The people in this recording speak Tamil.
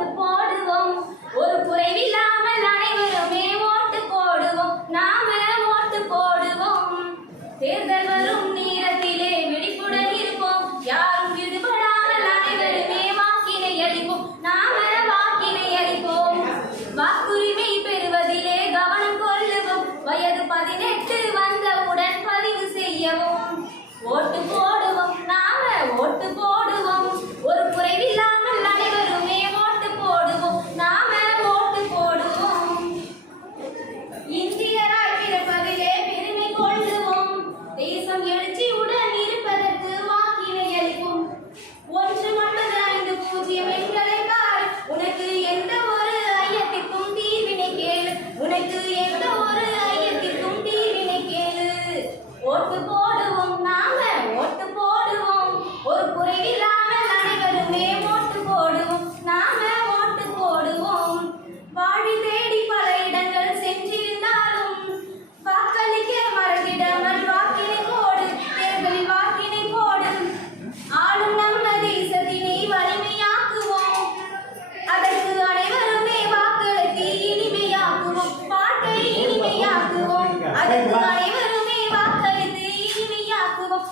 ஓட்டு போடுவோம். ஒரு குறைவில்லாமல் அனைவருமே ஓட்டு போடுவோம். நாம ஓட்டு போடுவோம். தேர்தல் வரும் நேரத்திலே வெடிப்புடன் இருப்போம். யாரும் விடுபடாமல் அனைவருமே வாக்கினை அளிப்போம். நாம வாக்கினை அளிப்போம். வாக்குரிமை பெறுவதிலே கவனம் கொள்ளுவோம். வயது பதினெட்டு வந்தவுடன் பதிவு செய்யவும். ஓட்டு போ வாக்களித்து இனிமையாக்குவோம்